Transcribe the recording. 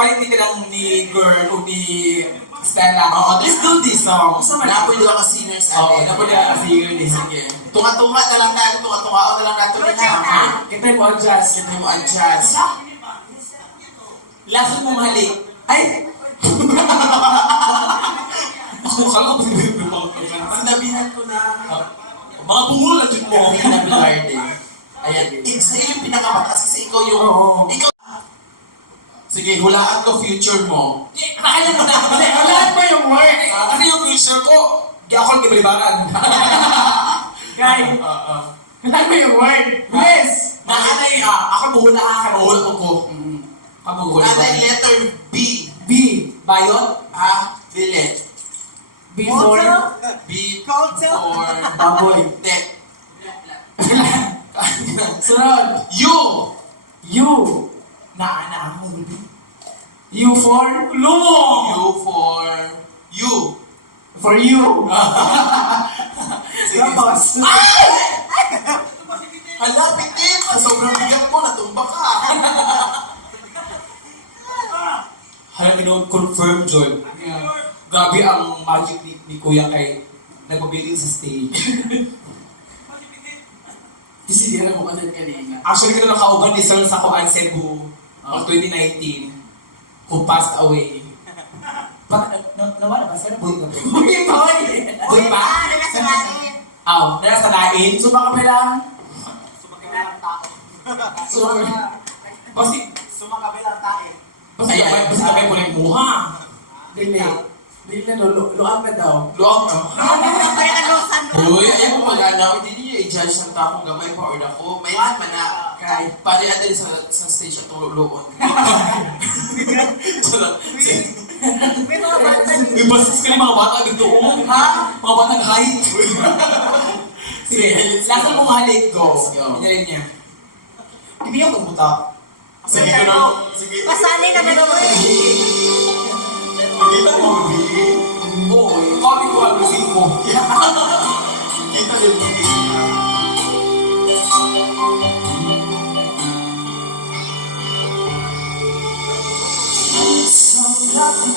palit ni girl o ni Stella. Oo, let's do this song. Gusto mo Napoy doon ka singers. Oo, napo niya ang singer ni Sige. Tunga-tunga na lang tayo. Tunga-tunga na lang natin. Kita mo adjust. Kita mo adjust. Lason mo mahalik. Ay! Ako kala ko Sinabihan ko na. mga bungol dyan mo. Happy birthday. Ayan. Sa'yo yung pinakamataas kasi ikaw yung... Oo. Ikaw... Sige, hulaan ko future mo. Nakaya mo na. Wala pa yung mark. Kasi yung future ko, di ako nagkabalibaran. Guys, wala pa yung word. Yes! Naanay, ako buhula ka, buhula ko. Kabuhula. Nanay letter B. B. Bayot. Bilet. B for... B for... Baboy. De. Sunod. U. U. Naana ako. U for... Lumong! U for... U. For you. Sige. Tapos. Hala, pitin! Sa sobrang bigat mo, natumba ka. Hala, confirm, Joy. Grabe ang magic ni Kuya kay nagpabiling sa stage. Kasi di na mo kasi kanina. Actually, kita nakauban ni Sir sa Kuan Cebu of 2019 who passed away. Nawala ba? Sir, buhay na po. Uy, boy! Uy pa? Aw, nasa lain. So baka bilang? Basi, Sumakabilang tayo. basi kamay po ng muha. Dili. Dili na luang ka daw. Luwag na. Uy, ayaw mo mag-anaw. Hindi niyo i-judge ng takong gamay pa or ako. May lahat man na. Kay. Pari natin sa stage at tululoon. Charot. Uy, basis ka ni mga bata dito. Ha? Mga batang height. Sige, lasan mo mahalik. Go. Pinalin niya. Hindi ako buta. Sige, gano'n. Sige. Pasali na na naman. Hindi lang mo, B. Oo, copy ko ang music mo. Kita yung Sobrang